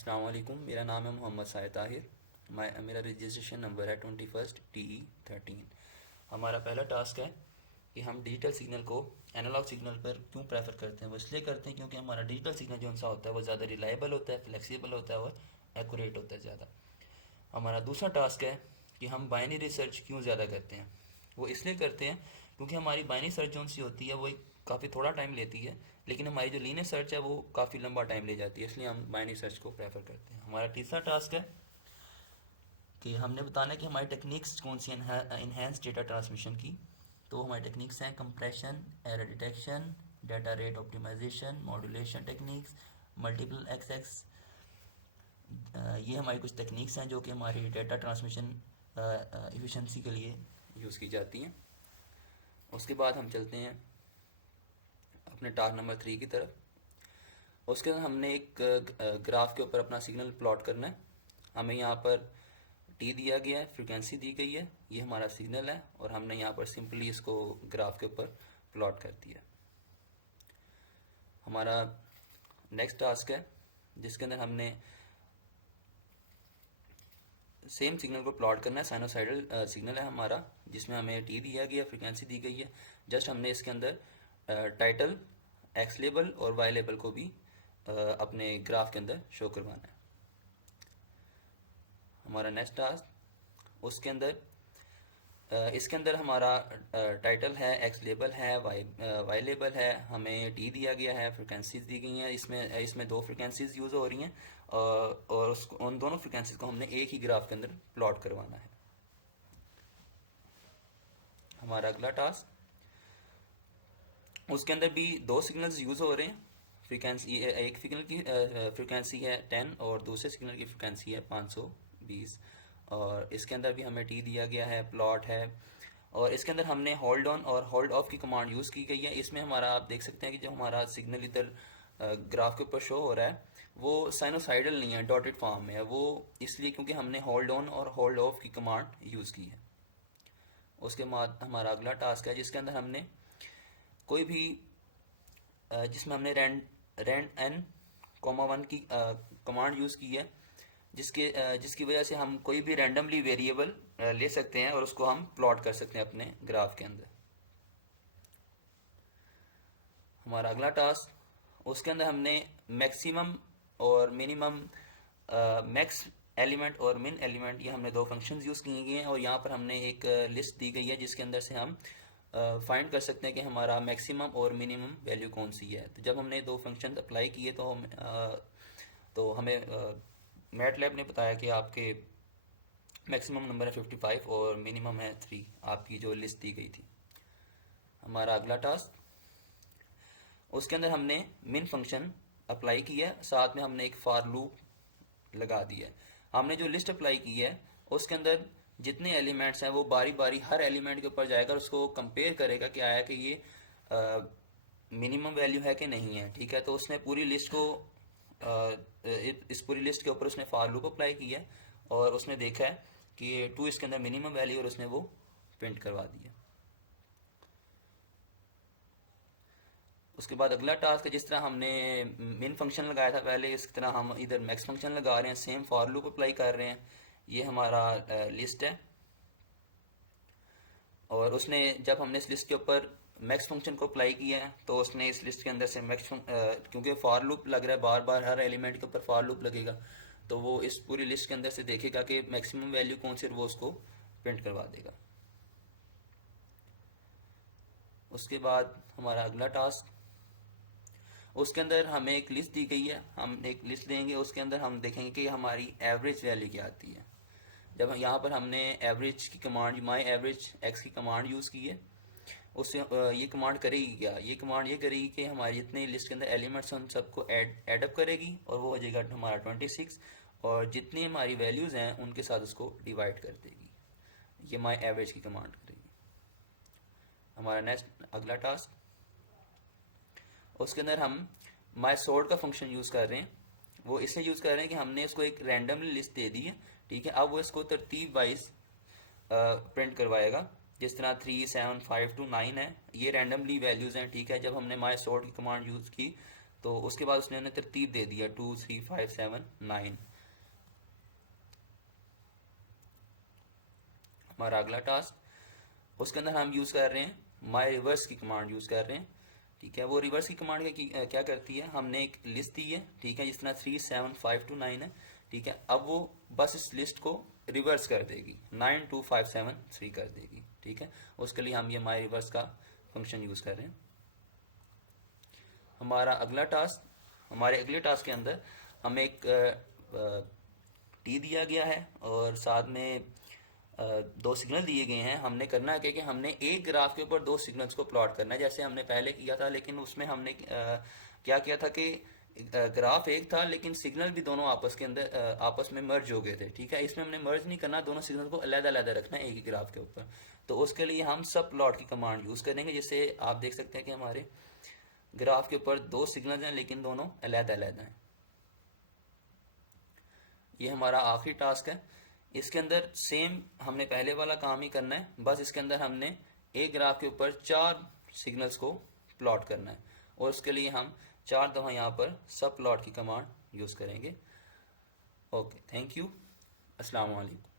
अस्सलाम वालेकुम। मेरा नाम है मोहम्मद साहिद ताहिर। मेरा रजिस्ट्रेशन नंबर है 21 TE 13। हमारा पहला टास्क है कि हम डिजिटल सिग्नल को एनालॉग सिग्नल पर क्यों प्रेफर करते हैं। वो इसलिए करते हैं क्योंकि हमारा डिजिटल सिग्नल जो सा होता है वो ज़्यादा रिलायबल होता है, फ्लेक्सिबल होता है और एक्यूरेट होता है ज़्यादा। हमारा दूसरा टास्क है कि हम बाइनरी रिसर्च क्यों ज़्यादा करते हैं। वो इसलिए करते हैं क्योंकि हमारी बाइनरी सर्च जो सी होती है वो काफ़ी थोड़ा टाइम लेती है, लेकिन हमारी जो लीनियर सर्च है वो काफ़ी लंबा टाइम ले जाती है, इसलिए हम बाइनरी सर्च को प्रेफर करते हैं। हमारा तीसरा टास्क है कि हमने बताना है कि हमारी टेक्निक्स कौन सी इन्हेंस डेटा ट्रांसमिशन की। तो हमारी टेक्निक्स हैं compression, error detection, data rate optimisation, modulation techniques, multiple access. ये हमारी कुछ टेक्निक्स हैं जो कि हमारी डेटा ट्रांसमिशन एफिशिएंसी के लिए यूज़ की जाती हैं। उसके बाद हम चलते हैं अपने टास्क नंबर 3 की तरफ। उसके अंदर हमने एक ग्राफ के ऊपर अपना सिग्नल प्लॉट करना है। हमें यहाँ पर टी दिया गया है, फ्रीक्वेंसी दी गई है, ये हमारा सिग्नल है और हमने यहाँ पर सिंपली इसको ग्राफ के ऊपर प्लॉट कर दिया। हमारा नेक्स्ट टास्क है जिसके अंदर हमने सेम सिग्नल को प्लॉट करना है। साइनोसाइडल सिग्नल है हमारा, जिसमें हमें टी दिया गया, फ्रीक्वेंसी दी गई है। जस्ट हमने इसके अंदर टाइटल, एक्स लेबल और वाई लेबल को भी अपने ग्राफ के अंदर शो करवाना है। हमारा नेक्स्ट टास्क उसके अंदर इसके अंदर हमारा टाइटल है, एक्स लेबल है, वाई लेबल है, हमें टी दिया गया है, फ्रिक्वेंसीज दी गई हैं। इसमें दो फ्रिक्वेंसीज यूज़ हो रही हैं और उन दोनों फ्रिक्वेंसीज को हमने एक ही ग्राफ के अंदर प्लॉट करवाना है। हमारा अगला टास्क उसके अंदर भी दो सिग्नल्स यूज़ हो रहे हैं। फ्रिक्वेंसी एक सिग्नल की फ्रिक्वेंसी है 10 और दूसरे सिग्नल की फ्रिक्वेंसी है 520 और इसके अंदर भी हमें टी दिया गया है, प्लॉट है और इसके अंदर हमने होल्ड ऑन और होल्ड ऑफ की कमांड यूज़ की गई है। इसमें हमारा आप देख सकते हैं कि जो हमारा सिग्नल इधर ग्राफ के ऊपर शो हो रहा है वो साइनोसाइडल नहीं है, डॉटेड फॉर्म में है। वो इसलिए क्योंकि हमने होल्ड ऑन और होल्ड ऑफ की कमांड यूज़ की है। उसके बाद हमारा अगला टास्क है जिसके अंदर हमने कोई भी जिसमें हमने रैंड एन कॉमा 1 की कमांड यूज़ की है, जिसकी वजह से हम कोई भी रैंडमली वेरिएबल ले सकते हैं और उसको हम प्लॉट कर सकते हैं अपने ग्राफ के अंदर। हमारा अगला टास्क उसके अंदर हमने मैक्सिमम और मिनिमम, मैक्स एलिमेंट और मिन एलिमेंट, ये हमने दो फंक्शंस यूज़ किए गए हैं और यहाँ पर हमने एक लिस्ट दी गई है जिसके अंदर से हम फाइंड कर सकते हैं कि हमारा मैक्सिमम और मिनिमम वैल्यू कौन सी है। तो जब हमने दो फंक्शन अप्लाई किए तो हमें मैटलैब ने बताया कि आपके मैक्सिमम नंबर है 55 और मिनिमम है 3, आपकी जो लिस्ट दी गई थी। हमारा अगला टास्क उसके अंदर हमने मिन फंक्शन अप्लाई किया है, साथ में हमने एक फॉर लूप लगा दिया है। हमने जो लिस्ट अप्लाई की है उसके अंदर जितने एलिमेंट्स हैं वो बारी बारी हर एलिमेंट के ऊपर जाएगा और उसको कंपेयर करेगा कि आया कि ये मिनिमम वैल्यू है कि नहीं है। ठीक है, तो उसने पूरी लिस्ट को इस पूरी लिस्ट के ऊपर उसने फॉर लूप अप्लाई किया है और उसने देखा है कि 2 इसके अंदर मिनिमम वैल्यू और उसने वो प्रिंट करवा दिया। उसके बाद अगला टास्क है जिस तरह हमने मिन फंक्शन लगाया था पहले, इस तरह हम इधर मैक्स फंक्शन लगा रहे हैं, सेम फॉर लूप अप्लाई कर रहे हैं। ये हमारा लिस्ट है और उसने जब हमने इस लिस्ट के ऊपर मैक्स फंक्शन को अप्लाई किया है तो उसने इस लिस्ट के अंदर से क्योंकि फॉर लूप लग रहा है, बार बार हर एलिमेंट के ऊपर फॉर लूप लगेगा, तो वो इस पूरी लिस्ट के अंदर से देखेगा कि मैक्सिमम वैल्यू कौन सी, वो उसको प्रिंट करवा देगा। उसके बाद हमारा अगला टास्क उसके अंदर हमें एक लिस्ट दी गई है, हम एक लिस्ट देंगे, उसके अंदर हम देखेंगे कि हमारी एवरेज वैल्यू क्या आती है। जब यहाँ पर हमने एवरेज की कमांड, माई एवरेज एक्स की कमांड यूज़ की है, उससे ये कमांड करेगी क्या, ये कमांड ये करेगी कि हमारे जितने लिस्ट के अंदर एलिमेंट्स हैं उन सबको एडअप करेगी और वो हो जाएगा हमारा 26 और जितनी हमारी वैल्यूज़ हैं उनके साथ उसको डिवाइड कर देगी। ये माई एवरेज की कमांड करेगी। हमारा नेक्स्ट अगला टास्क उसके अंदर हम माई सॉर्ट का फंक्शन यूज़ कर रहे हैं। वो इसलिए यूज़ कर रहे हैं कि हमने इसको एक रैंडमली लिस्ट दे दी है। ठीक है, अब वो इसको तरतीब वाइज प्रिंट करवाएगा, जिस तरह 3, 7, 5 to 9 है, ये रैंडमली वैल्यूज़ हैं। ठीक है, जब हमने माई सॉर्ट की कमांड यूज़ की तो उसके बाद उसने हमें तरतीब दे दिया 2 3 5 7 9। हमारा अगला टास्क, उसके अंदर हम यूज़ कर रहे हैं माई रिवर्स की कमांड यूज़ कर रहे हैं। ठीक है, वो रिवर्स की कमांड क्या करती है, हमने एक लिस्ट दी है, ठीक है, जिस तरह 3 7 5 2 9 है। ठीक है, अब वो बस इस लिस्ट को रिवर्स कर देगी, 9 2 5 7 3 कर देगी। ठीक है, उसके लिए हम ये माई रिवर्स का फंक्शन यूज़ कर रहे हैं। हमारा अगला टास्क, हमारे अगले टास्क के अंदर हमें एक टी दिया गया है और साथ में दो सिग्नल दिए गए हैं। हमने करना है कि हमने एक ग्राफ के ऊपर दो सिग्नल्स को प्लॉट करना है, जैसे हमने पहले किया था, लेकिन उसमें हमने क्या किया था कि ग्राफ एक था लेकिन सिग्नल भी दोनों आपस के अंदर आपस में मर्ज हो गए थे। ठीक है, इसमें हमने मर्ज नहीं करना, दोनों सिग्नल को अलग अलग रखना है एक ही ग्राफ के ऊपर। तो उसके लिए हम सब प्लॉट की कमांड यूज़ करेंगे, जिससे आप देख सकते हैं कि हमारे ग्राफ के ऊपर दो सिग्नल हैं लेकिन दोनों अलग अलग हैं। ये हमारा आखिरी टास्क है। इसके अंदर सेम हमने पहले वाला काम ही करना है, बस इसके अंदर हमने एक ग्राफ के ऊपर 4 सिग्नल्स को प्लॉट करना है और उसके लिए हम 4 दफ़ा यहाँ पर सब प्लॉट की कमांड यूज़ करेंगे। ओके, थैंक यू, अस्सलाम वालेकुम।